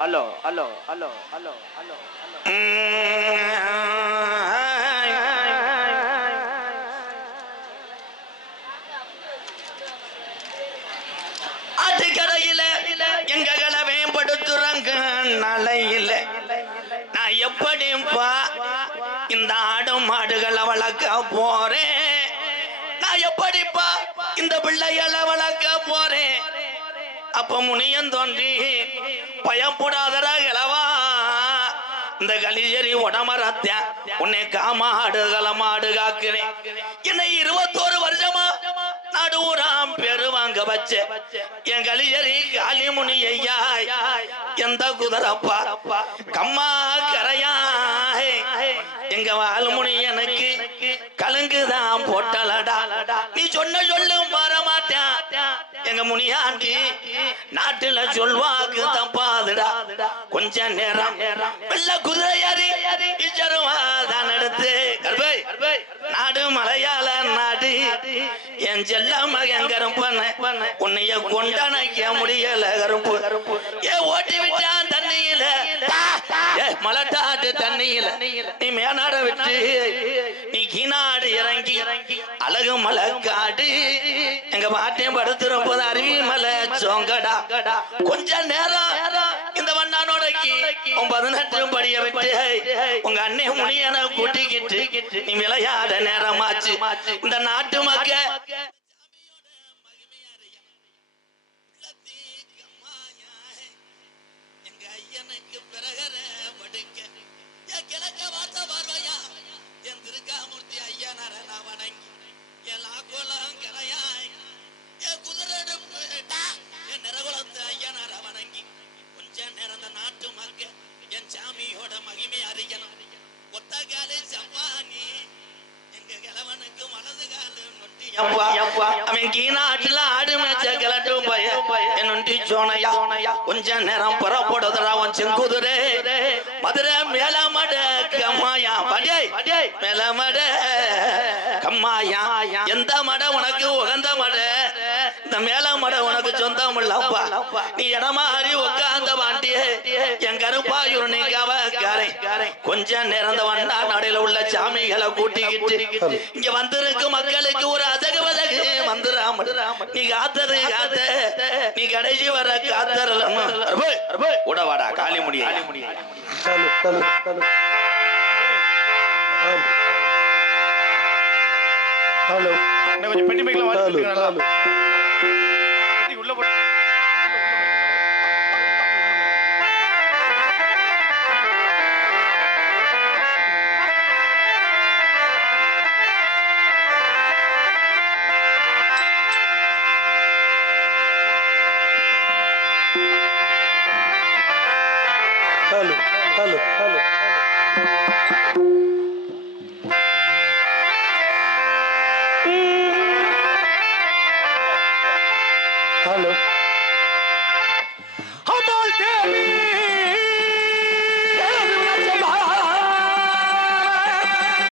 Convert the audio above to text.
hello hello hello hello hello ஆட்டுக்கடையில எங்க கலவை படுத்துறாங்க நாளையில நான் எப்படிப்பா இந்த ஆடு மாடுகளை வளர்க்க போறேன் நான் எப்படிப்பா இந்த பிள்ளைகளை வளர்க்க போறேன் அப்ப முனியன் தோன்றி பயப்படாதரா இளவா இந்த கலிஜரி உடமரத்த உன்னை காமாடு களமாடு காக்கிறேன் என்னை 21 வருஷமா நாடு ஊராம் பெரு வாங்க வச்ச என் கலிஜரி காளிமுனி ஐயா எந்த குதிரப்பா கம்மா கரையா எங்க வால்முனி எனக்கு கலுங்குதான் போட்டலடா நீ சொன்ன சொல்லும் மாறமாட்டேன் எங்க முனியாண்டி நாட்டுல சொல்வாக்கு தப்பாதுடா கொஞ்ச நேரம் வெள்ள குதிரையாரி தான் எடுத்து நாடு மலையாள நாடு என் செல்ல மகன் கருப்பன உன்னைய கொண்டனைக்க முடியல கருப்பு ஏ ஓட்டி விட்டான் தண்ணியில மலட்டாட்டு தண்ணியில நீ மேனாட விட்டு நீ கீநாடு இறங்கி அழகு மலைக்காடு எங்க பாட்டையும் படுத்துற போது அருவி மலை சோங்கடா கொஞ்ச நேரம் இந்த வண்ணானோடக்கு 18 படிய விட்டு உங்க அண்ணே முனியனை கூட்டிக்கிட்டு நீ விளையாட நேரமாச்சு இந்த நாட்டு மக்க நாட்டு மக்க என் சாமியோட மகிமை அறியணும் ஒத்த காலே சப்பானி எங்க கிழவனுக்கு வலது காலு அவன் கீநாட்டுல ஆடு மேய்ச்ச கிளட்டும் பையன் சோனையா கொஞ்ச நேரம் புறப்படுதுடா அவன் செங்குதிரே மதுரை மேலமட கம்மாயா மேலமட கம்மாயா எந்த மட உனக்கு உகந்த மட இந்த மேல மட உனக்கு சொந்தம் இல்லப்பா நீ இடமாறி உட்கார்ந்த வாண்டியே என் கருப்பாயூர் நீ கவக்காரை கொஞ்ச நேரம் வண்டா நடையில உள்ள சாமிகளை கூட்டிக்கிட்டு இங்க வந்திருக்கு மக்களுக்கு ஒரு அதகு வதகு வந்துராம நீ காத்தது காத்த நீ கடைசி வர காத்தரல உடவாடா காலி முடிய ஹலோ கொஞ்சம் பெட்டி பைக்ல வாங்க உள்ள போ ஹலோ ஹலோ ஹலோ ஹலோ